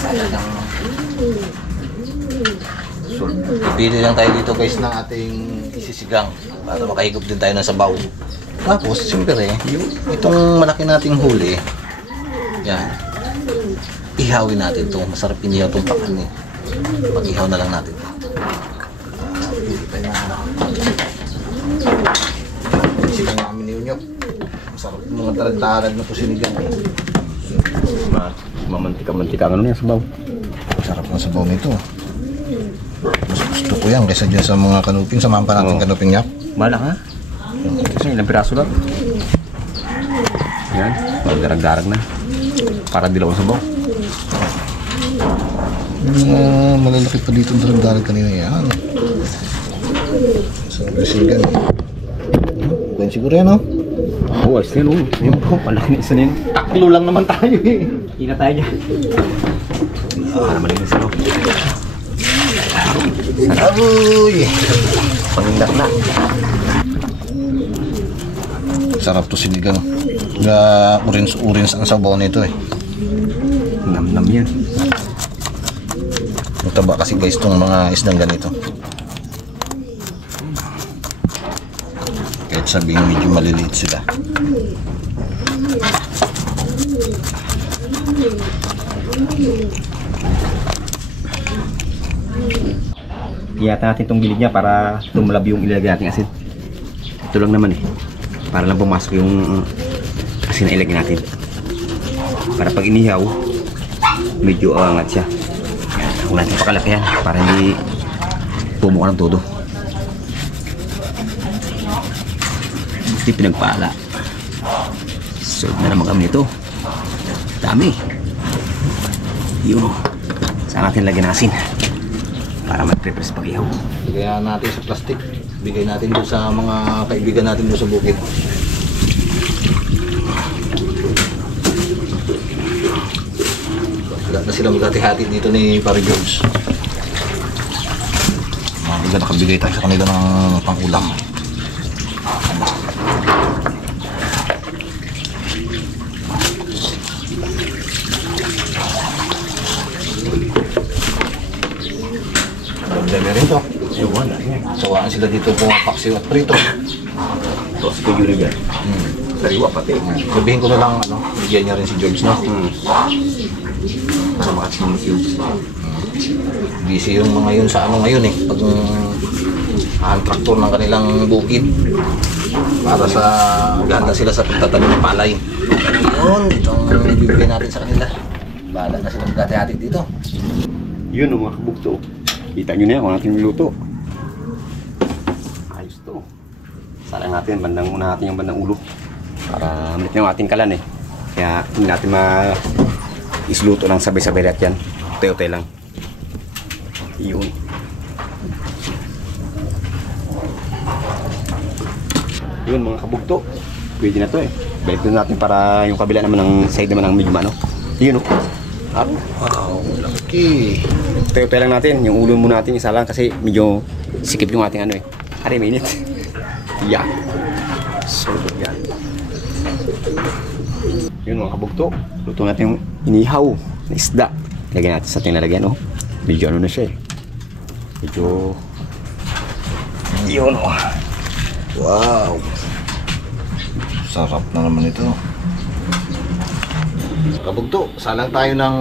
Talagang so, pipili lang tayo dito guys ng ating isisigang para makahigop din tayo ng sabaw. Tapos, siyempre, itong malaki nating huli, yan, ihawin natin ito. Masarap inihaw itong pakan eh. Pag-ihaw na lang natin ito. Sinigang namin ni Unyok. Masarap yung mga tarad-tarad na po sinigang eh. Mamantika-mantika ano yan sabaw. Masarap ng sabaw nito. Mas gusto ko yan kaysa dyan sa mga kanuping. Samahan pa natin kanuping Nyap. Malak ha? Kasi ilang piraso lang. Yan, magdarag-darag na. Para dilaw ang sabaw. Malalaki pa dito ang darag-darag kanina yan. Sa sinigang. Bukan siguro yan oh. Oo, ayos yan oh. Ayun po, malaki na isa na yun. Taklo lang naman tayo eh. Ina tayo dyan. Para malinis ano. Aroy! Pangindak na. Sarap to sinigang. Orange ang sabaw nito eh. Nam-nam yan. Mataba kasi guys itong mga isdang ganito. Kahit sabihin medyo maliliit sila. Iyata natin itong gilid niya para tumulab yung ilalagay natin asin. Ito lang naman eh. Para lang pumasok yung asin na ilagay natin. Para pag inihaw, medyo angat siya. Huwag natin pakalaki yan para hindi pumuka ng todo. Buti pinagpala. Serve na naman kami ito. Dami. Yun o. Saan natin lagyan ng asin? Para mag-prepare pag ihaw. Bigyan natin sa plastic. Bigay natin doon sa mga kaibigan natin doon sa bukid. Wala na sila maghati-hati dito ni Pare George. Mga biga nakabigay tayo sa kanila ng pang-ulam. Dami rin to. Sawaan sila dito pumapaksiw at prito. Ito, si Kuya Yuri yan. Sariwa pati. Sabihin ko na lang, bigyan niya rin si George, no? Para makatulog yung Busy yung mga yun sa ngayon eh. Pag ang traktor ng kanilang bukid. Para sa ganda sila sa pagtatanim ng palay. Yun, itong bibigyan natin sa kanila. Bahala na sila magkati-hati dito. yun ang mga kabugto. Kita nyo na yan kung natin niluto. Ayos to. Sana natin, muna natin yung bandang ulo. Para malit yung ating kalan eh. Kaya hindi natin isluto lang sabay-sabay lahat yan. Utay-utay lang. Yun. Yun mga kabugto. Pwede na to eh. Balik na natin para yung kabila naman ng side naman ng medium ano. Yun o. Wow, laki. Utay-utay lang natin. Yung ulo mo natin isa lang kasi medyo sikip yung ating ano eh. Hari, mainit. Yan. So, yan. Yun mga kabugto. Luto natin yung inihaw na isda. Lagyan natin sa ating lalagyan oh. Medyo ano na siya eh. Medyo yun oh. Wow. Sarap na naman ito. Kabugto, salang tayo ng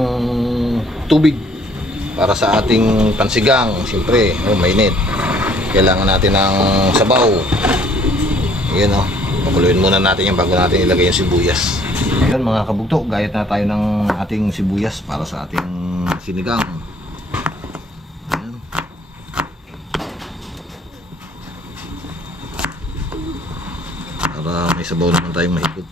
tubig para sa ating pansigang. Siyempre, mainit. Kailangan natin ng sabaw. Yan o. Pakuluin muna natin yan bago natin ilagay yung sibuyas. Yan mga kabugto, gayat na tayo ng ating sibuyas para sa ating sinigang. Yan. Para may sabaw naman tayong mahigop.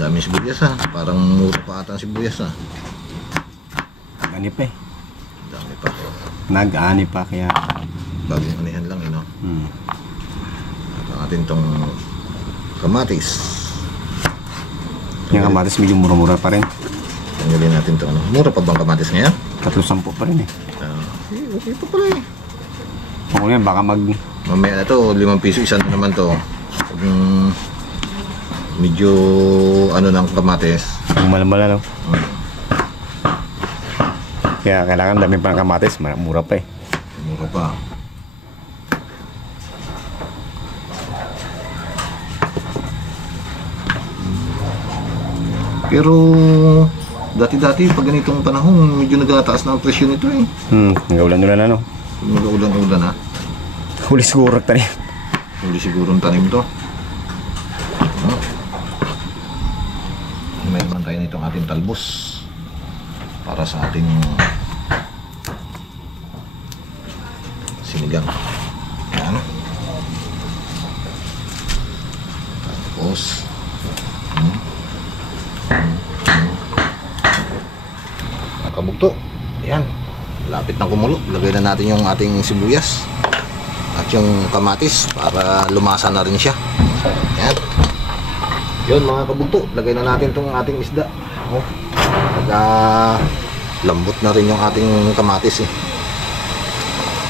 Daming sibuyas ha. Parang mura pa ata ang sibuyas ha. Nag-ani pa eh. Dami pa. Nag-ani pa kaya Bagong anihan lang eh no. At ang atin tong kamatis. yung kamatis medyo mura-mura pa rin. Tanggalin natin to ano. Mura pa bang kamatis ngayon? 310 pa rin eh. Okay pa pala eh. Kung yan, baka Mamaya na to, 5 piso, isa na naman to. Medyo ano ng kamatis. Malala, no? Kaya kailangan dami pa ng kamatis, mura pa eh. Mura pa. Pero dati-dati pag ganitong panahon, medyo nagtataas na ang presyo nito eh. Nagaulan-ulan na, no? Nag-ulan-ulan na. Huli siguro tanim. Hindi siguro ang tanim to. May naman tayo nitong ating talbos para sa ating sinigang. Yan. Tapos nakabugto. Yan. Lapit na kumulo. Lagay na natin yung ating sibuyas at yung kamatis para lumasa na rin siya. Yan. Yun mga kabugto, lagay na natin itong ating isda. Oh. Lambot na rin yung ating kamatis eh.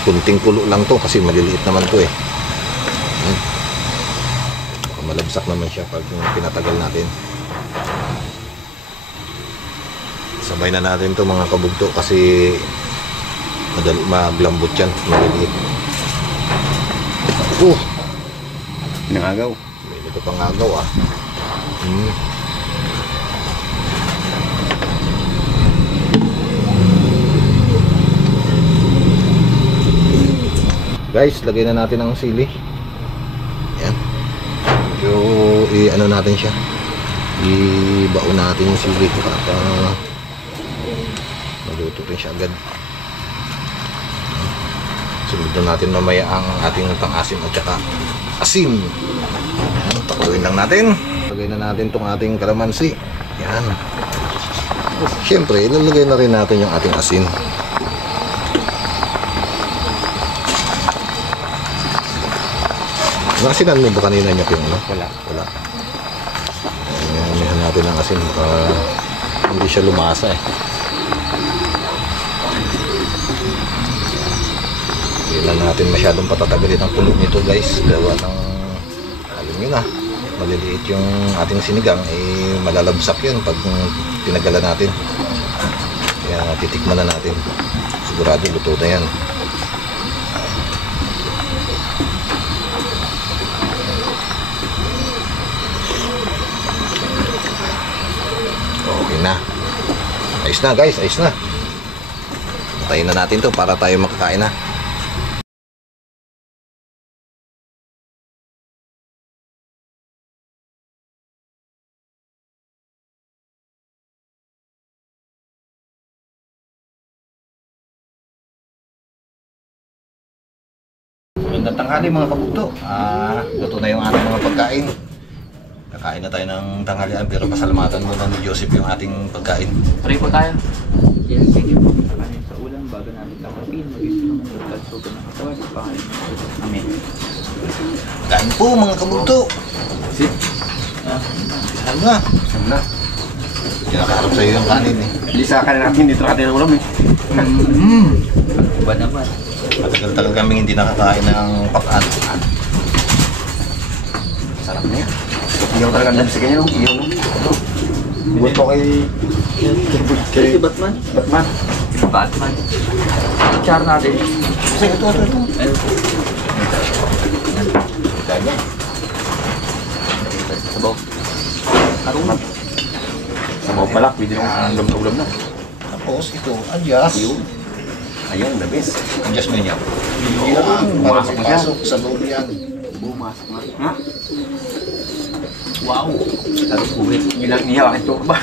Kunting kulo lang to kasi maliliit naman to eh. Malabsak naman siya pag pinatagal natin. Sabay na natin to mga kabugto kasi madali maglambot yan, maliliit. Pinangagaw. May ito pangagaw ah. Guys, lagay na natin ang sili. Yan. So, i-ano natin siya. I-baon natin yung sili para maluto rin siya agad. Sunod natin mamaya ang ating pang-asim at saka asim. Yan, pakuloyin lang natin. Lagay na natin itong ating kalamansi. Yan. Siyempre, ilalagay na rin natin yung ating asin. Nasinan mo ba kanina niya yung ano? Wala. Wala. Ayan natin ang asin para hindi siya lumasa eh. Hindi na natin masyadong patatagalin ang kulog nito guys. Gawa ng, alam nyo na, maliliit yung ating sinigang eh malalabsak yun pag tinagalan natin. Kaya titikman na natin. Sigurado luto na yan. Okay na. Ayos na guys, ayos na. Patayin na natin to para tayo makakain na. Magandang tanghali mga kabugto. Luto na yung ating mga pagkain. Kakain na tayo ng tanghalian pero pasalamatan muna ni Joseph yung ating pagkain. Pray po tayo. Yes, sige po. Kanin sa ulam, bago namin takapin, mag-ito ng pagkalsuto ng katawan, pangalan ng Diyos. Amen. Kain po mga kabugto. Sit. Saan na? Saan na? Kinakaharap sa'yo yung kanin eh. Hindi sa kanin natin, dito natin ang ulam eh. Ba naman? Matagal-tagal kami hindi nakakain ng pakaan. Sarap na yan. Iyaw talaga ang sa kanya, no? Iyaw, no? Buwan po kay Si Batman? Batman. Batman. Char natin. Kasi ito. Ayun. Kaya. Sabaw. Karunat. Sabaw pala, pwede nang ulam na. Tapos ito, adjust. Ayun, the best. Adjust mo niya. Yan, para Pumasok na siya. pasok sa loob yan. Bumasok na. Ha? Wow. Tapos buhit. Ilang niya, bakit ito ba?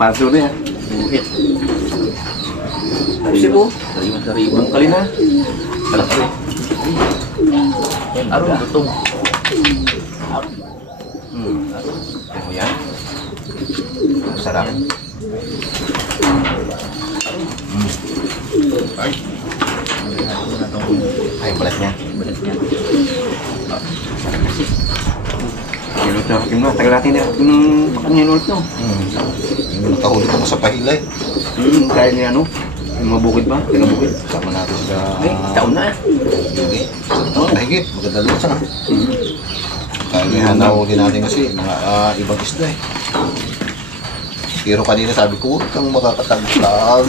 Para sa ulo yan. Buhit. Sariwan. Ang kalina. Alam ko eh. Arong lutong. Ito mo yan. Sarap. Ay, Ay, balat niya. Balat niya. Sarap kasi. Nilot na. Yung mga tagal natin na. Yung pakan nilot no. nakahuli ko sa pahilay. Kaya niya ano. Yung mga bukid ba? Taga bukid. Kasama natin sa... Ay, taon na. Yuli. Taon na higit. Maganda lang sa. Kaya may hanahuli natin kasi mga ibang isda eh. Pero kanina sabi ko, huwag kang makakatagtag.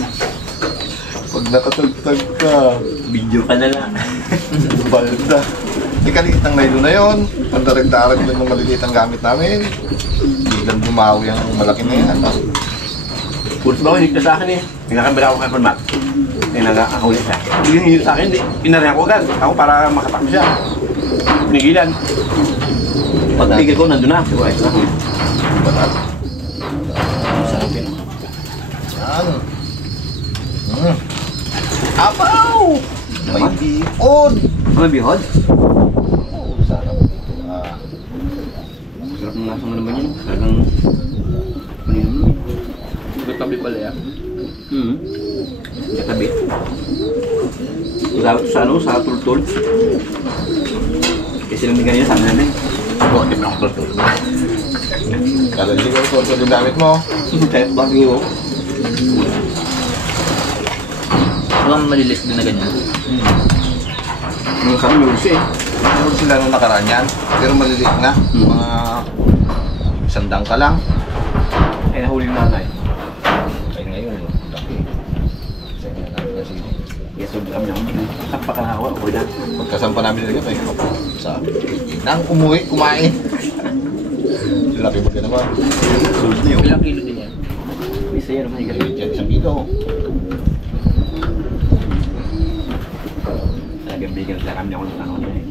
Pag nakatagtag ka, Video ka na lang. balda. Kaliit ng nylon na yun. Pandarag-darag lang ng maliliit ang gamit namin. Biglang bumawi ang malaki na yan. Pulis ba ako, hinig na sa akin eh. Nagkakabila ako kay Palmat. Eh, nag-ahuli siya. Yung hinig sa akin, inarihan ko agad. Ako para makatakbo siya. Pinigilan. Pagpigil ko, nandun na. Siguro, ito na. Balat. Sarapin. Yan. Apaw! May Naman? biod! Ano, bihod? Oh, sana po dito. Sarap ng lasang naman yun. Talagang... Ano yun? Katabi pala yan. Katabi. Lawit sa ano, sa tultul. Kasi lang din kanina, sabi namin. Oh, di ba ako tulog? Kala hindi ko tulog yung gamit mo. Kaya bakit yun? Walang malilis din na ganyan. Yung kami may usi eh. Meron sila nung nakaraan yan, pero maliliit na. Mga sandang ka lang. Ay, nahuli yung nanay. Ay ngayon, laki. Sa inyo natin kasi. Yes, so kami naman. Sampa ka nahawa, okay na. Pagkasampa namin nila, ay sabi, nang umuwi, kumain. Laki ba ka naman? Sulod na yun. Ilang kilo din yan? Isa yan naman yung galing. Yan, isang kilo. Talagang bigyan sila kami ako ng tanong na eh.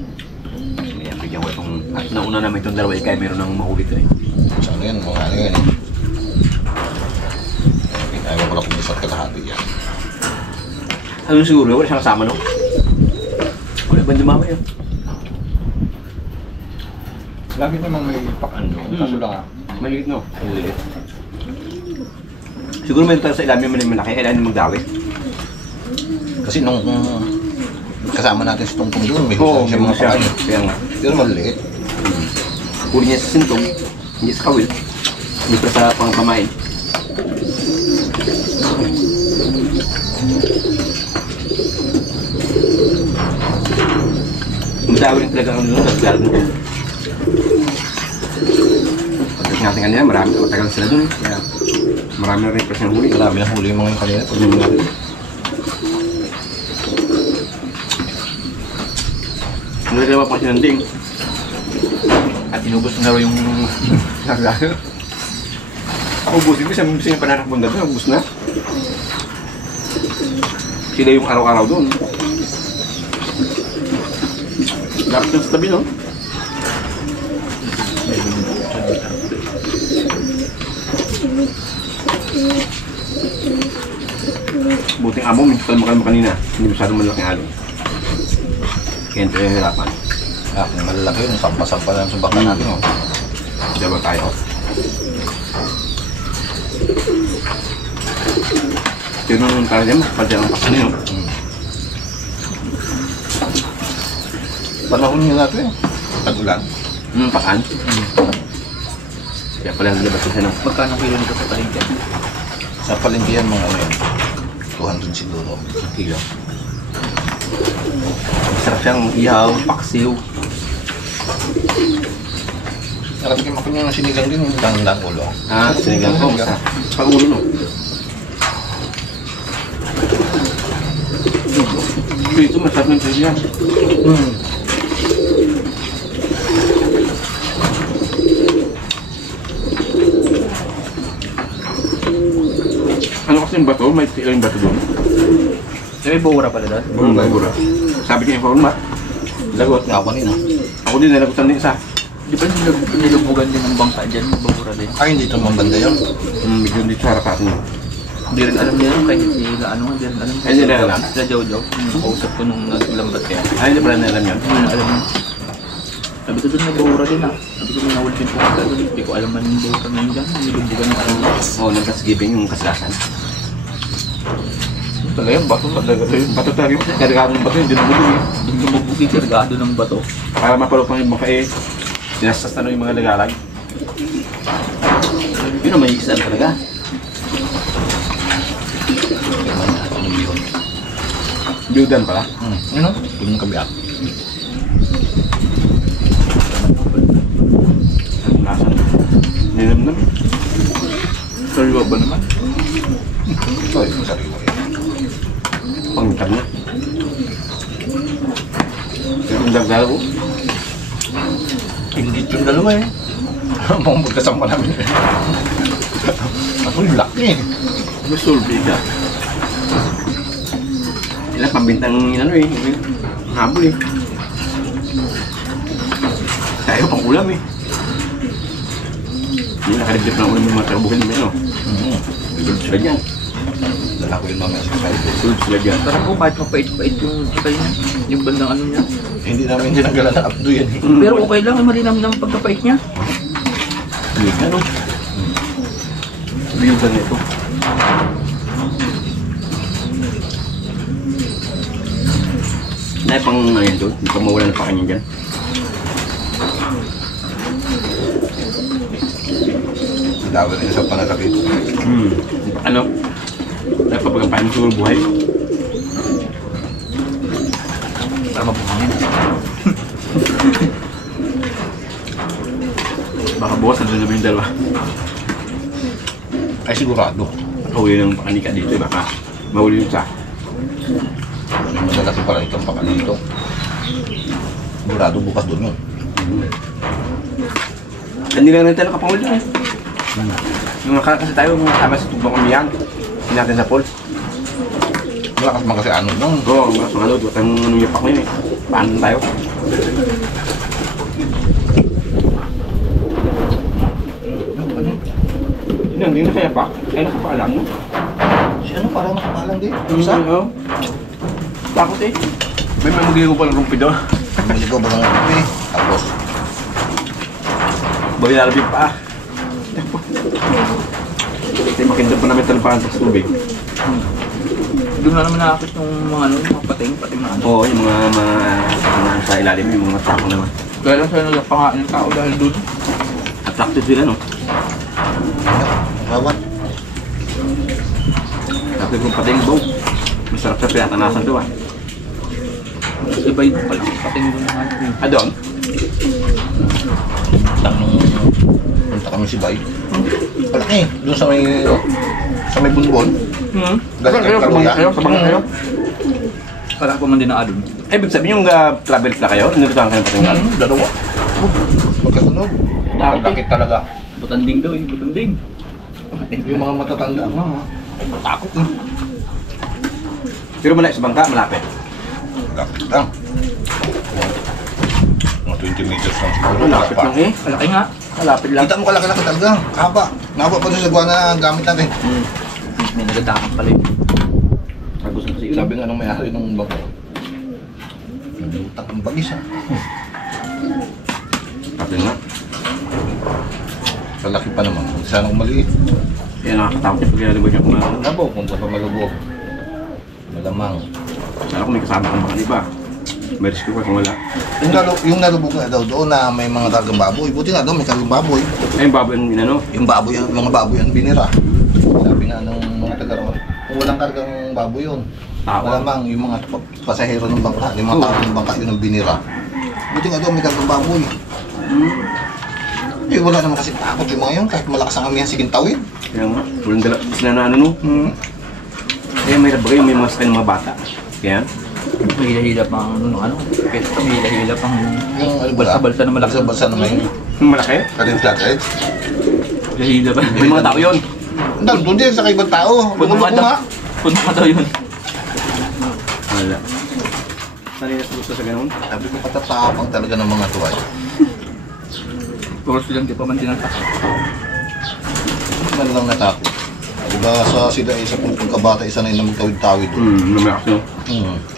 Kaya bigyan ko itong... At nauna namin itong dalawa eh, kaya meron ng mahuli ito eh. So ano yan, mga ano yan eh. Ayaw ko lang kung isa't kalahati yan. Ano siguro, wala siyang kasama no? Wala ba dumawa yun? Lagi namang may pakan doon, kaso lang Maliit no? Maliit. Siguro may tayo sa ilalim yung malaki, kailangan magdawit. kasi nung kasama natin si Tungtong doon, may Oo, siya mga pakan. Kaya nga. Pero maliliit. Huli niya sa sintong, hindi sa kawil. Hindi pa sa pangkamain. Madami rin talaga kami doon, naglalaro doon. Pagdating natin kanina, marami, matagal sila doon. Kaya marami na rin kasi ng huli. Marami na huli yung mga yung kanina. Pag natin. Nagagawa pa kasi ng ding. At inubos na raw yung naglaro. Ako ubusin ko, sabi yung pananakbong doon, ubus na. Sila yung araw-araw doon. Dapat yung sa tabi, no? Buting amo, medyo kalma-kalma kanina. Hindi masyadong malaking halo. Kaya ito yung hirapan. Kung malalaki yun, sampa-sampa na yung subakan natin. Oh. Diba tayo? Pero nung tayo dyan, pwede ang pasan yun. Panahon nyo natin eh. Tag-ulan. Pakan? Kaya pala naglabas ko siya ng... Magkano kilo nito sa palengke? Sa palengkihan mga ano yun. 200 siguro. Kilo. Masarap siyang ihaw, paksiw. Nakatikim ako nyo ng sinigang din, yung dang ulo. Ah, sinigang ko. Masarap. Pag-ulo, no? Ito, masarap ng sinigang. Ano kasi yung bato? May tila yung bato doon. May bura pala doon? Bura. Sabi ko yung forma. Lagot. Nga ako nina. Ako din, nalagutan din isa. Di ba nilubugan din ng bangka dyan? Babura din. Ay, hindi ito mambanda yun. Medyo dito sa harapan niyo. Hindi rin alam nila kahit sila ano, hindi rin alam. Ay, hindi rin alam? Sila Jojo, nakausap ko nung naglambat kaya. Ay, hindi pala na alam yun. Hindi na alam yun. Sabi ko doon nabahura din ah. Sabi ko may nahuli din po ako doon. Hindi ko alam man yung bahura na yun dyan. Nilubugan ng alam. Oo, nagkasgibing yung kaslasan. Talaga yung bato talaga. Bato talaga yung kargado ng bato, hindi nabulog eh. Yung lumubugi kargado ng bato. Para mapalupang yung mga sinasas na yung mga nagalag. Yun ang may isang talaga. ng bihon. Biyudan pala. Yun o, tulong ng kabiyak. Lasan. Nilamnam. Sariwa ba naman? Ito yung sariwa yun. Pangitan na. Yung dagdala ko. Hindi yung dalawa eh. Mga magkasama namin. Ako yung laki eh. Masulbi ka. Ilang pambintang ano eh. Habol eh. Tayo pang ulam eh. Hindi nakalibdip ng ulam yung mga trabuhin namin no. Tulad sila dyan. Dala ko yun mamaya sa side. Tulad sila dyan. Sarap po kahit mapait-pait yung chikay niya. Yung bandang ano niya. Hindi namin tinanggalan ng abdo yan eh. Pero okay lang, malinam lang pagkapait niya. Ano? Biyudan ito. Nay pang ano yan doon? Hindi pa mawala na pa kanya dyan. Dawin rin sa panagapit. Ano? Napapagampain mo siguro buhay. Para mabuhangin. Baka bukas na doon naman yung dalawa. Ay sigurado. Huli ng pakanika dito eh. Baka mahuli yung isa. May malalaki pala itong pakanito. Sigurado bukas doon yun. Hindi lang natin nakapanguli eh. Yung nakala kasi tayo, tama sa tubang kami yan. Hindi natin sa pool. Malakas man kasi ano nung. Oo, mga pangalod. Huwag tayong anong yapak mo yun eh. Paano tayo? Hindi na sa yapak. Ay, nakapaalam mo. Si ano parang nakapaalam din? Isa? Oo. Takot eh. May magigaw pa ng rumpido. Maligaw ba ng kape? Tapos, Bawi nalabig pa. Kasi makinda pa namin talampahan sa tubig. Doon na naman nakakit yung mga ano, mga pating na ano. Oo, yung mga sa ilalim, yung mga trako naman. Kaya lang sila nagpangain ng tao dahil doon. Attracted sila, no? bawat. Attracted kong pating bow. Masarap sa pinatanasan to, ah. Iba yun pala, pating doon na ano. Ah, doon? Nung punta kami si Bay. Palaki, doon sa may bunbon. Sabang kayo, sabang kayo. Kala ko man din na alon. Eh, ibig sabihin yung travel pala kayo, nilutuan kayo pating gano'n. Dalawa. Magkasunod. Malaki talaga. Butanding daw eh, butanding. Yung mga matatanda, takot eh. Pero malapit sa bangka, malapit. Lapit lang. Mga 20 meters lang siguro. Malapit lang eh. Malaki nga. Malapit lang. Kita mo kalaki-laki talaga. Haba. Nahaba pa doon sa gawa na gamit natin. May nagadakan pala yun. Gusto kasi yun. Sabi nga nung may-ari ng bangko. Nabutak ang bagis ha. Pati nga. Kalaki pa naman. Sana kung maliit. Kaya nakakatakot yung paglalabag niya kumain. Labo, kung pa malubog. Malamang. Sana kung may kasama kang baka iba. May risk ko kung wala. Yung nalubog na daw doon na may mga kargang baboy. Buti nga daw may kargang baboy. Ay, yung baboy yung inano. Yung baboy, yung mga baboy ang binira. Sabi nga nung mga taga-ron, kung walang kargang baboy yun. Tama. Malamang yung mga pasahero ng bangka, yung mga tao ng bangka yun ang binira. Buti nga daw may kargang baboy. Eh wala naman kasi takot yung mga yun kahit malakas ang amihan sige tawid. Kaya nga, walang dala sila na ano no. Kaya may labagay yung may mga sakay ng mga bata. Kaya, May hila-hila pang ano, pet, may hila-hila pang Yung ano ba? balsa-balsa na malaki. Balsa na may malaki. karin flathead. Hila pa. May mga tao yun. Doon din sa ibang tao. Puno Lumulog nga nga. Puno nga daw yun. Wala. Sanay na gusto sa ganun. Sabi ko katatapang talaga ng mga tuway. Puro silang di pa man tinatakot. Man lang natakot. Diba sa sila isa kung kabata isa na yung magtawid-tawid doon. Lumakas yun.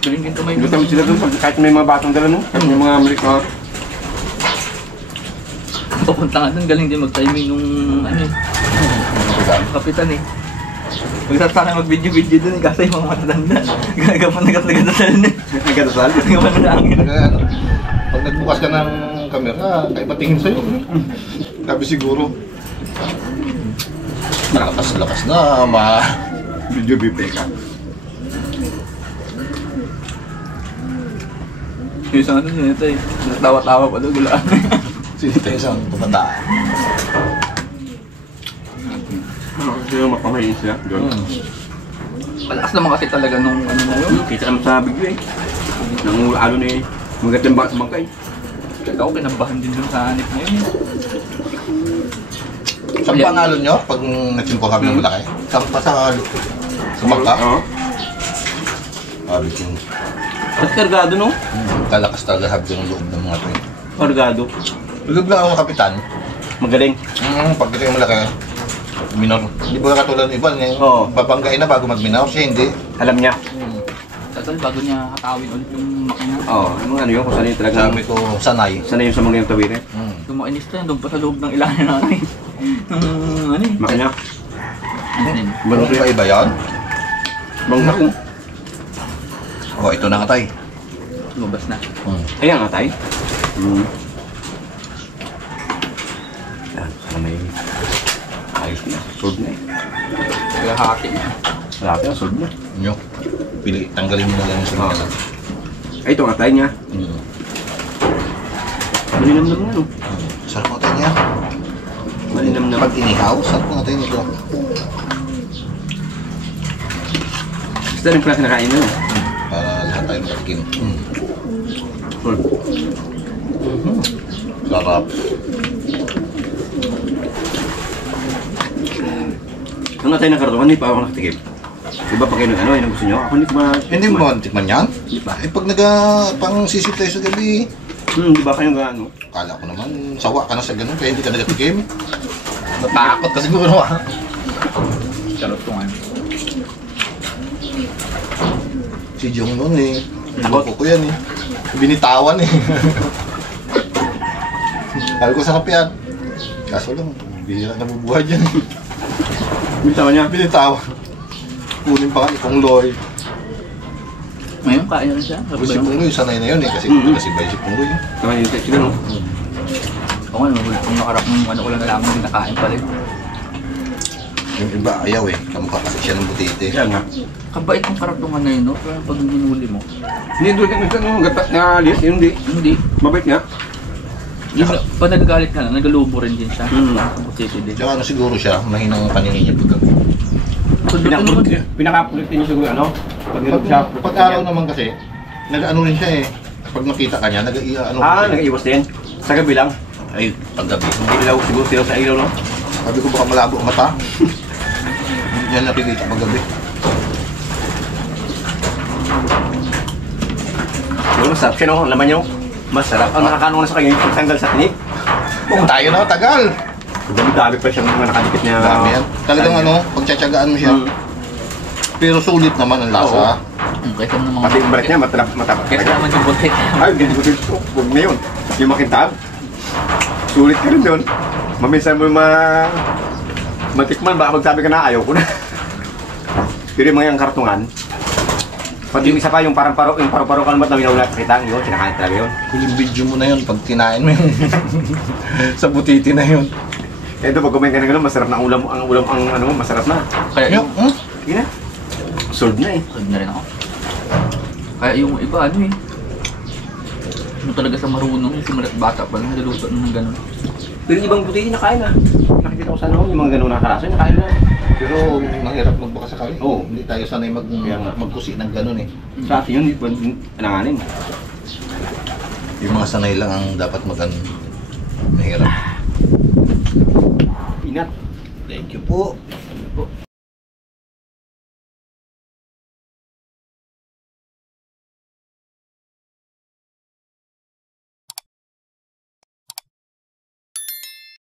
Galing din kamay. Gusto sila doon kahit may mga batang dala no. Kahit may mga Amerika. Papunta nga doon, galing din mag-timing nung ano eh, kapitan eh. Magsasaka mag-video-video doon eh, kasi yung mga matatanda. Gagapan nagadasal na. Nagkadasal? Gagapan na angin. Kaya ano, pag nagbukas ka ng kamera, kaiba tingin sa'yo. Sabi siguro, lakas na, Video bipe ka. Yung isang ano, sinita eh. Natawa-tawa pa doon, gulaan. Sinita isang kabataan. Kasi yung mapamayin sila. Malakas naman kasi talaga nung ano na yun. Kita naman sa video eh. Nang ano na eh. Magandang baka sa bangkay. Kaya ako kinabahan din dun sa hanip na yun. Saan pa nalo nyo pag nagsimpo kami ng malaki? Saan pa sa bangka? Oo. Sabi ko, At kargado no? lalakas talaga habi ng loob ng mga ito. Kargado. Tulog lang ako kapitan. Magaling. Pag ito yung malaki, minor. Hindi ba katulad ng iba, Oo. babanggain na bago mag-minor, siya hindi. Alam niya. Tagal bago niya hatawin ulit yung makina. Oo. Yung ano yun kung saan yung talagang Sabi ko, sanay. sanay yung sa mga yung tawirin. Yung mga inista yan, doon pa sa loob ng ilalim natin. Nung ano eh. Makanya. Ano yun? Ano ba iba yan? Bangka ko. Oh, ito na nga tayo. Lumabas na. Ayan nga tayo. Yan. Sana may ayos na. Sold na eh. Kaya hati. Malapit na. Sold na. Nyo, pili, tanggalin mo na lang yung sumagal. Ay, ito nga tayo niya. Malinam-nam nga no. Sarap mo tayo niya. Malinam-nam. Pag inihaw, sarap mo tayo nito. Gusto rin pala kinakain na no. Para lahat tayo makatikim. Sold. Sarap. Nung nga tayo ng kartongan, hindi pa ako nakatikim. Diba pag kayo ng ano, yun ang gusto nyo? Ako hindi ko Hindi mo ba tikman yan? Hindi pa. Eh pag pang sisip tayo sa gabi, Di ba kayo nga ano? kala ko naman, sawa ka na sa ganun, kaya hindi ka nagatikim. Natakot ka siguro ah. Charot ko nga. Si Jong nun eh. Takot. Loko ko yan eh. Binitawan eh. Sabi ko sarap yan. Kaso lang, bihira na bubuhay dyan eh. Bitaw niya. Binitawan. Kunin pa kami kong Loy. Ngayon, kain na rin siya. Tapos si Kung Loy, sanay na yun eh. Kasi nasibay si Kung Loy. Tama yung text no? Oo nga, kung nakarap ng ano ko lang nalaman, hindi nakain pa rin. Yung iba ayaw eh. Kamukha kasi siya ng butite. Yan nga. Kabait yung karatungan na yun, no? Pero pag hinuli mo, Hindi doon ka no, gatas na alis, yun di. hindi. Mabait nga. Yung, pag nagagalit ka na, nagalubo rin din siya. Butiti din. Tsaka ano siguro siya, mahinang paningin niya paggabi. Pinakapulit din siguro ano? Pag nilog siya. Pag araw naman kasi, nag-ano rin siya eh. Pag nakita ka niya, nag-ano Nag-iwas din. Sa gabi lang. Ay, paggabi. Hindi ilaw siguro sila sa ilaw no? Sabi ko baka malabo ang mata. Hindi niya nakikita paggabi. Yung masarap siya no, laman niyo. Masarap. Ang nakakaano na sa kanya, yung tanggal sa tinik. Kung tayo na, tagal. Dami-dami pa siyang mga nakadikit niya. Dami yan. Talagang ano, pagtsatsagaan mo siya. Pero sulit naman ang lasa. Kaysa naman Pati yung balat niya, matapos. Kaysa naman yung butit. Ay, ganito ko dito. Huwag na yun. Yung makintab. Sulit ka rin doon. Maminsan mo yung matikman, baka magsabi ka na, ayaw ko na. Pero yung mga yung kartungan, pati yung isa pa, yung parang paro ka naman na minawala kita, yun, sinakain talaga yun. Yung video mo na yun pag kinain mo yun. Sa butiti na yun. Ito, pag kumain ka ng gano'n, masarap na ang ulam, ang ano mo, masarap na. Kaya yung... Sige na. Sold na eh. Sold na rin ako. Kaya yung iba, ano eh. Ano talaga sa marunong, yung simulat bata pa lang, niluluto ng gano'n. Pero ibang buti nakain na. Nakikita ko sa ano, yung mga gano'n nakakaraso, nakain na. Pero mahirap magbaka sakali. Oo. Hindi tayo sanay magkusi ng ganun eh. Sa atin yun, di ba, alanganin. Yung mga sanay lang ang dapat mahirap. Inat. Thank you po.